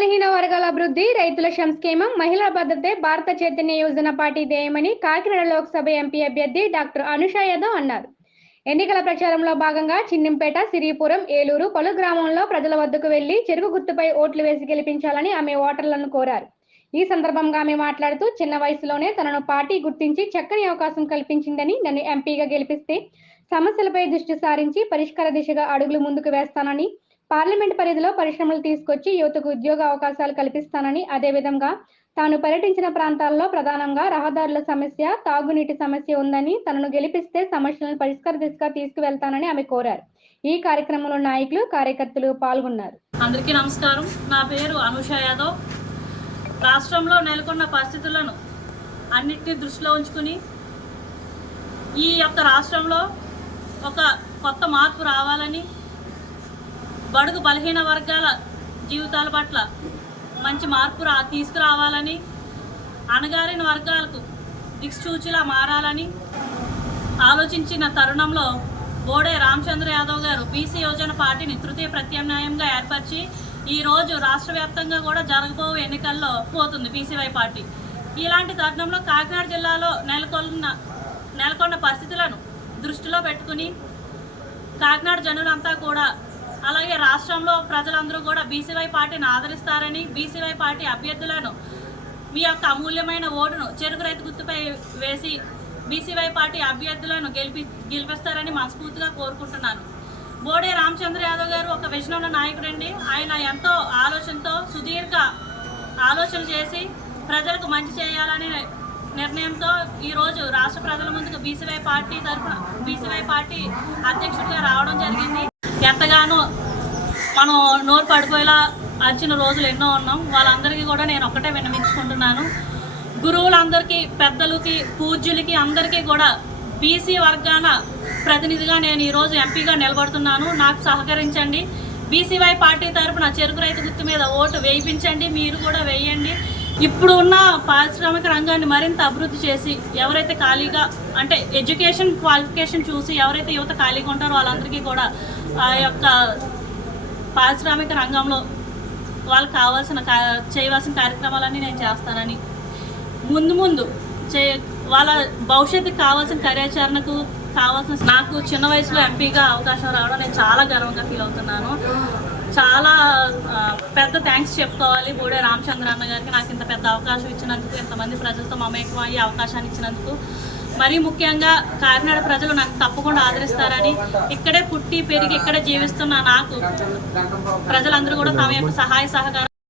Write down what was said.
బలహీన వర్గాల అభివృద్ధి రైతుల సంక్షేమం మహిళా భద్రతే భారత చైతన్య యోజన పార్టీ ధ్యేయమని కాకినాడ లోక్సభ ఎంపీ అభ్యర్థి డాక్టర్ అనుష యాదవ్ అన్నారు. ఎన్నికల ప్రచారంలో భాగంగా చిన్నంపేట సిరిపురం ఏలూరు పలు గ్రామంలో ప్రజల వద్దకు వెళ్ళి చెరుకు గుర్తుపై ఓట్లు వేసి గెలిపించాలని ఆమె ఓటర్లను కోరారు. ఈ సందర్భంగా ఆమె మాట్లాడుతూ చిన్న వయసులోనే తనను పార్టీ గుర్తించి చక్కని అవకాశం కల్పించిందని నన్ను ఎంపీగా గెలిపిస్తే సమస్యలపై దృష్టి సారించి పరిష్కార దిశగా అడుగులు ముందుకు వేస్తానని పార్లమెంట్ పరిధిలో పరిశ్రమలు తీసుకొచ్చి యువతకు ఉద్యోగ అవకాశాలు కల్పిస్తానని అదేవిధంగా తాను పర్యటించిన ప్రాంతాల్లో ప్రధానంగా రహదారుల సమస్య తాగునీటి సమస్య ఉందని తనను గెలిపిస్తే సమస్యలను పరిష్కార దిశగా తీసుకువెళ్తానని ఆమె కోరారు. ఈ కార్యక్రమంలో నాయకులు కార్యకర్తలు పాల్గొన్నారు. అందరికీ నమస్కారం. నా పేరు అనుష యాదవ్. రాష్ట్రంలో నెలకొన్న పరిస్థితులను అన్నిటినీ దృష్టిలో ఉంచుకుని ఈ యొక్క రాష్ట్రంలో ఒక కొత్త మార్పు రావాలని బడుగు బలహీన వర్గాల జీవితాల పట్ల మంచి మార్పు రా తీసుకురావాలని అణగారిన వర్గాలకు దిక్సూచిలా మారాలని ఆలోచించిన తరుణంలో బోడే రామచంద్ర యాదవ్ గారు బీసీ యోజన పార్టీని తృతీయ ప్రత్యామ్నాయంగా ఏర్పరిచి ఈరోజు రాష్ట్ర వ్యాప్తంగా కూడా జరగబో ఎన్నికల్లో పోతుంది బీసీవై పార్టీ. ఇలాంటి తరుణంలో కాకినాడ జిల్లాలో నెలకొన్న నెలకొన్న పరిస్థితులను దృష్టిలో పెట్టుకుని కాకినాడ జనులంతా కూడా అలాగే రాష్ట్రంలో ప్రజలందరూ కూడా బీసీవై పార్టీని ఆదరిస్తారని బీసీవై పార్టీ అభ్యర్థులను మీ యొక్క అమూల్యమైన ఓటును చెరుకు రైతు గుర్తుపై వేసి బీసీవై పార్టీ అభ్యర్థులను గెలిపి గెలిపిస్తారని మనస్ఫూర్తిగా కోరుకుంటున్నాను. బోడే రామచంద్ర యాదవ్ గారు ఒక విజన్ ఉన్న నాయకుడండి. ఆయన ఎంతో ఆలోచనతో సుదీర్ఘ ఆలోచన చేసి ప్రజలకు మంచి చేయాలనే నిర్ణయంతో ఈరోజు రాష్ట్ర ప్రజల ముందుకు బీసీవై పార్టీ తరఫున బీసీవై పార్టీ అధ్యక్షుడిగా రావడం జరిగింది. ఎంతగానో మనం నోరు పడిపోయేలా అరిచిన రోజులు ఎన్నో ఉన్నాం. వాళ్ళందరికీ కూడా నేను ఒక్కటే విన్నవించుకుంటున్నాను. గురువులందరికీ పెద్దలకి పూజ్యులకి అందరికీ కూడా బీసీ వర్గాన ప్రతినిధిగా నేను ఈరోజు ఎంపీగా నిలబడుతున్నాను. నాకు సహకరించండి. బీసీవై పార్టీ తరపున చెరుకు రైతు గుర్తు మీద ఓటు వేయించండి. మీరు కూడా వేయండి. ఇప్పుడు ఉన్న పారిశ్రామిక రంగాన్ని మరింత అభివృద్ధి చేసి ఎవరైతే ఖాళీగా అంటే ఎడ్యుకేషన్ క్వాలిఫికేషన్ చూసి ఎవరైతే యువత ఖాళీగా ఉంటారో వాళ్ళందరికీ కూడా ఆ యొక్క పారిశ్రామిక రంగంలో వాళ్ళకి కావాల్సిన చేయవలసిన కార్యక్రమాలన్నీ నేను చేస్తానని. ముందు ముందు చే వాళ్ళ భవిష్యత్తుకి కావాల్సిన కార్యాచరణకు కావాల్సిన నాకు చిన్న వయసులో ఎంపీగా అవకాశం రావడం నేను చాలా గర్వంగా ఫీల్ అవుతున్నాను. చాలా పెద్ద థ్యాంక్స్ చెప్పుకోవాలి. బూడే రామచంద్ర అన్న గారికి నాకు ఇంత పెద్ద అవకాశం ఇచ్చినందుకు ఇంతమంది ప్రజలతో మమేకం అయ్యే అవకాశాన్ని ఇచ్చినందుకు. మరీ ముఖ్యంగా కాకినాడ ప్రజలు నాకు తప్పకుండా ఆదరిస్తారని ఇక్కడే పుట్టి పెరిగి ఇక్కడే జీవిస్తున్న నాకు ప్రజలందరూ కూడా తమ యొక్క సహాయ సహకారం